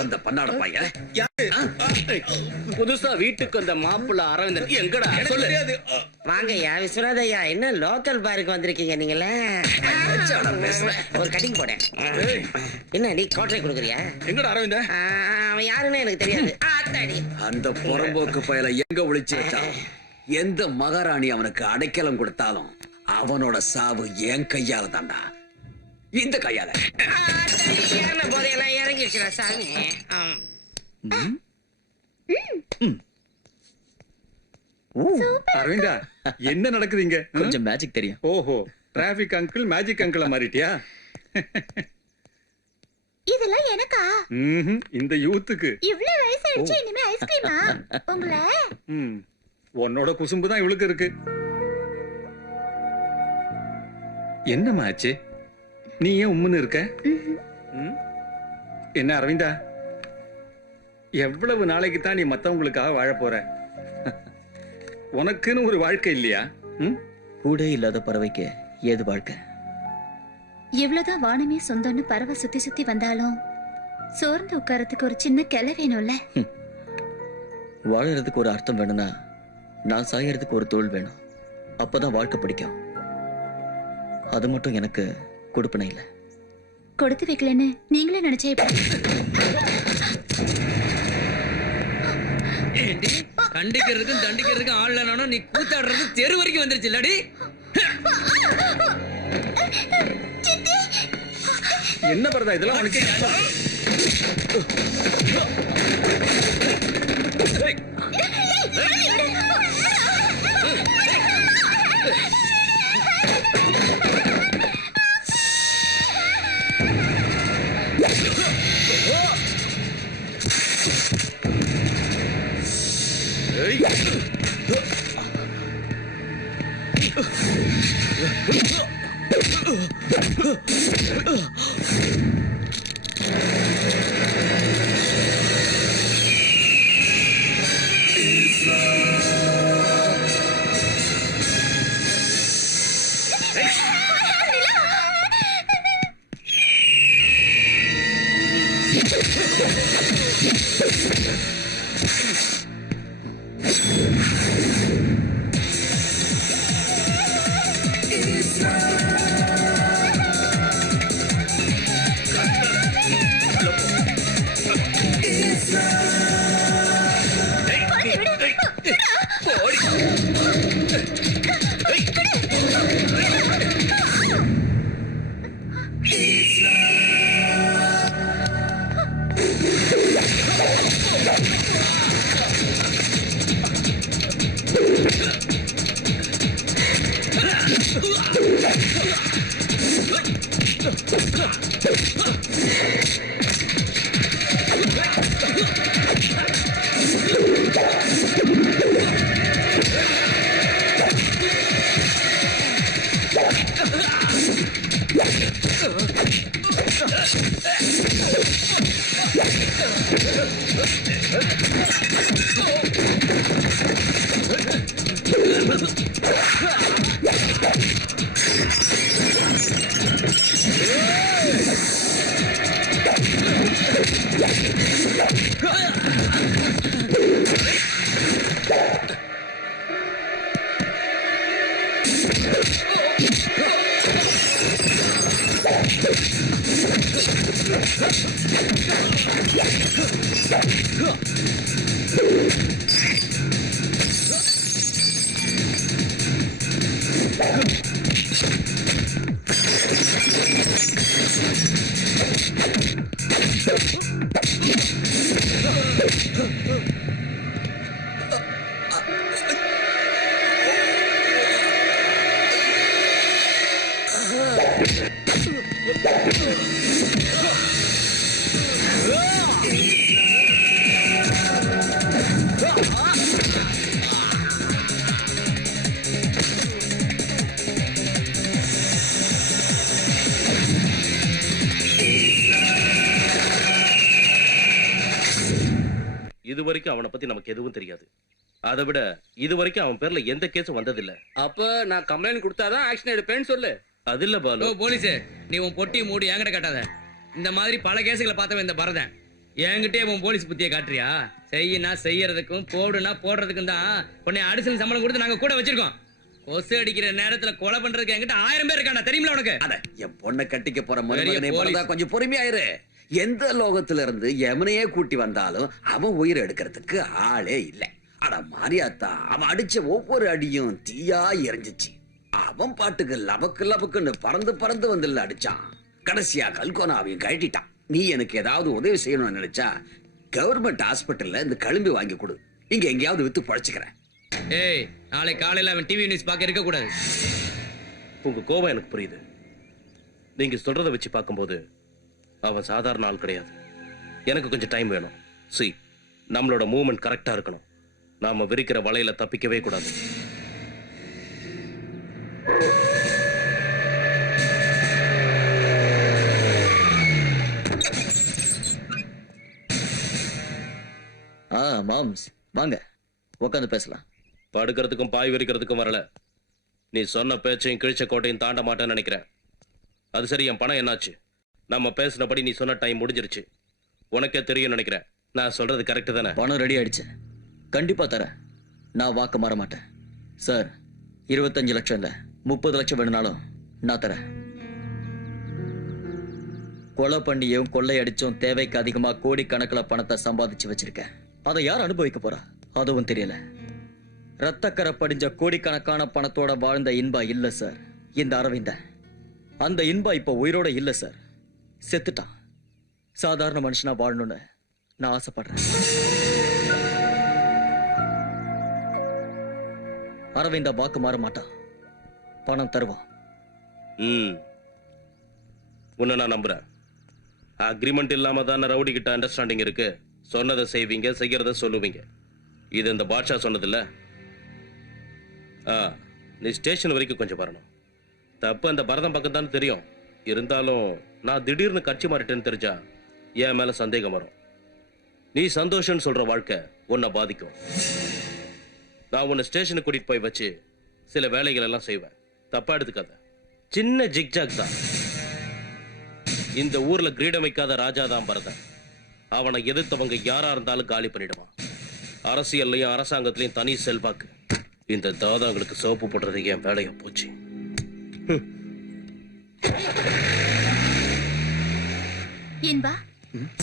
அந்த பண்ணாட பையன் புதுசா வீட்டுக்கு வந்த மாப்பிள்ள அரவிந்தன் எங்கடா சொல்லு. வாங்கய்யா விஸ்வநாதையா, என்ன லோக்கல் பாருக்கு வந்திருக்கீங்க நீங்களே? ஒரு கட்டிங் போட. என்ன நீ கோட்டை கொடுக்குறியா? எங்கடா அரவிந்த? அவன் யாருன்னு எனக்கு தெரியாது. அந்த புறம்போக்கு பயல எங்க ஒளிச்சு வச்சான்? எந்த மகாராணி அவனுக்கு அடைக்கலம் கொடுத்தாலும் அவனோட சாவு என் கையால தாண்டா. இந்த கையால போதையெல்லாம் இறங்கிடுச்சுடா சாமி. அரவிந்தா, என்ன நடக்குது இங்க? கொஞ்சம் மேஜிக் தெரியும். ஓஹோ, டிராபிக் அங்கிள் மேஜிக் அங்கிள் மாறிட்டியா? இதெல்லாம் எனக்கா? இந்த யூத்துக்கு இவ்வளவு வயசு ஆயிடுச்சு, இனிமே ஐஸ்கிரீமா உங்களை? உன்னோட குசும்பு தான் இவளுக்கு இருக்கு. என்னம்மா ஆச்சு? நீ ஏன் உம்முன்னு இருக்க? என்ன அரவிந்தா, எவ்வளவு நாளைக்கு தான் நீ மத்தவங்களுக்காக வாழ போற? உனக்குன்னு ஒரு வாழ்க்கை இல்லையா? கூட இல்லாத பறவைக்கு ஏது வாழ்க்கை? எவ்வளவுதான் வானமே சொந்தம்னு பறவை சுத்தி சுத்தி வந்தாலும் சோர்ந்து உட்காரத்துக்கு ஒரு சின்ன கிளை வேணும்ல. வாழறதுக்கு ஒரு அர்த்தம் வேணும்னா நான் சாயறதுக்கு ஒரு தோல் வேணும். அப்பதான் வாழ்க்கை பிடிக்கும். அது மட்டும் எனக்கு கொடுப்பனை இல்லை. கொடுத்து வைக்கலன்னு நீங்களே நினைச்சே. கண்டிக்கிறதுக்கும் தண்டிக்கிறதுக்கும் ஆள் இல்லைனாலும் நீ கூத்தாடுறது தெரு வரைக்கும் வந்துருச்சு இல்லடி? என்ன பரதா இதெல்லாம் உனக்கு? இதுவரைக்கும் அவனை பத்தி நமக்கு எதுவும் தெரியாது. அதை விட இதுவரைக்கும் அவன் பேர்ல எந்த கேஸும் வந்ததில்ல. அப்ப நான் கம்ப்ளைண்ட் கொடுத்தாதான் ஆக்ஷன் எடுப்பேன்னு சொல்லு. அது இல்ல பாலு. போலீஸே, நீ உன் பொட்டி மூடி என்கிட்ட கட்டாத. இந்த மாதிரி பல கேசுகளை பார்த்தவன் இந்த பரதன். என்கிட்டே உன் போலீஸ் புத்தியை காட்டுறியா? செய்யினா செய்யறதுக்கும் போடுனா போடுறதுக்கும் தான் உன்னை அடிஷனல் சம்பளம் கொடுத்து நாங்க கூட வச்சிருக்கோம். கொசு அடிக்கிற நேரத்துல கொலை பண்றதுக்கு என்கிட்ட 1000 பேர் இருக்காண்டா, தெரியுமில உனக்கு? அட என் பொண்ணை கட்டிக்க போற பெரிய மருமகனே போலீஸ். பரதா, கொஞ்சம் பொறுமையாயிரு. எந்த லோகத்துல இருந்து யமனையே கூட்டி வந்தாலும் அவன் உயிர் எடுக்கிறதுக்கு ஆளே இல்லை. அட மாரியாத்தா, அவன் அடிச்ச ஒவ்வொரு அடியும் தீயா எரிஞ்சிச்சு. அவன் பாட்டுக்கு லபக்கு லபக்குன்னு பறந்து பறந்து வந்து அடிச்சான். கடைசியா கல்கோனாவையும் கழட்டிட்டான். நீ எனக்கு ஏதாவது உதவி செய்யணும்னு நினைச்சா கவர்மெண்ட் ஹாஸ்பிட்டல்ல இந்த கழும்பி வாங்கி கொடு. இங்க எங்கேயாவது வித்து பழச்சுக்கிறேன். ஏய், நாளை காலையில அவன் டிவி நியூஸ் பார்க்க இருக்க கூடாது. உங்க கோபம் எனக்கு புரியுது. நீங்க சொல்றத வச்சு பார்க்கும்போது அவன் சாதாரண ஆள் கிடையாது. எனக்கு கொஞ்சம் டைம் வேணும். சி, நம்மளோட மூவ்மெண்ட் கரெக்டா இருக்கணும். நாம விரிக்கிற வலையில தப்பிக்கவே கூடாது. மாம்ஸ் வாங்க உட்காந்து பேசலாம். படுக்கிறதுக்கும் பாய் விரிக்கிறதுக்கும் வரல. நீ சொன்ன பேச்சையும் கிழிச்ச கோட்டையும் தாண்ட மாட்டேன்னு நினைக்கிறேன். அது சரி, என் பணம் என்னாச்சு? நம்ம பேசினபடி நீ சொன்ன டைம் முடிஞ்சிருச்சு. உனக்கே தெரியும் நினைக்கிறேன். நான் சொல்றது கரெக்டு தானே? பணம் ரெடி ஆயிடுச்சு, கண்டிப்பா தரேன். நான் வாக்கு மாற மாட்டேன் சார். 25 லட்சம் இல்ல 30 லட்சம் வேணும்னாலும் நான் தரேன். கொலை பண்ணியும் கொள்ளையடிச்சும் தேவைக்கு அதிகமா கோடிக்கணக்கில் பணத்தை சம்பாதிச்சு வச்சிருக்கேன். அதை யார் அனுபவிக்க போறா அதுவும் தெரியல. ரத்தக்கரை படிஞ்ச கோடிக்கணக்கான பணத்தோட வாழ்ந்த இன்பா இல்ல சார் இந்த அரவிந்த. அந்த இன்பா இப்ப உயிரோட இல்ல சார், செத்துட்டான். சாதாரண மனுஷனா வாழணும்னு நான் ஆசைப்படுறேன். அரவிந்தா வாக்கு மாற மாட்டான், பணம் தருவான். உன்னை நான் நம்புறேன். அக்ரிமெண்ட் இல்லாம தானே ரவுடி கிட்ட அண்டர்ஸ்டாண்டிங் இருக்கு. சொன்னதை செய்வீங்க, செய்யறத சொல்லுவீங்க. இது இந்த பாட்ஷா சொன்னதில்ல. நீ ஸ்டேஷன் வரைக்கும் கொஞ்சம் வரணும். தப்பு அந்த பரதம் பக்கம் தான் தெரியும். இருந்தாலும் நான் திடீர்னு கட்சி மாறிட்டேன்னு தெரிஞ்சா என் மேல சந்தேகம் வரும். நீ சந்தோஷம்னு சொல்ற வாழ்க்கை உன்னை பாதிக்கும். நான் உன்னை ஸ்டேஷனுக்கு கூட்டிட்டு போய் வச்சு சில வேலைகள் எல்லாம் செய்வேன். தப்பா எடுத்துக்காத. சின்ன ஜிக்ஜாக் தான். இந்த ஊர்ல கிரீடம் வைக்காத ராஜா தான் பரதன். அவனை எதிர்த்தவங்க யாரா இருந்தாலும் காலி பண்ணிடுவான். அரசியல்லையும் அரசாங்கத்திலையும் தனி செல்வாக்கு. இந்த தாதாங்களுக்கு சோப்பு போடுறது என் வேலையா போச்சு. இன்பா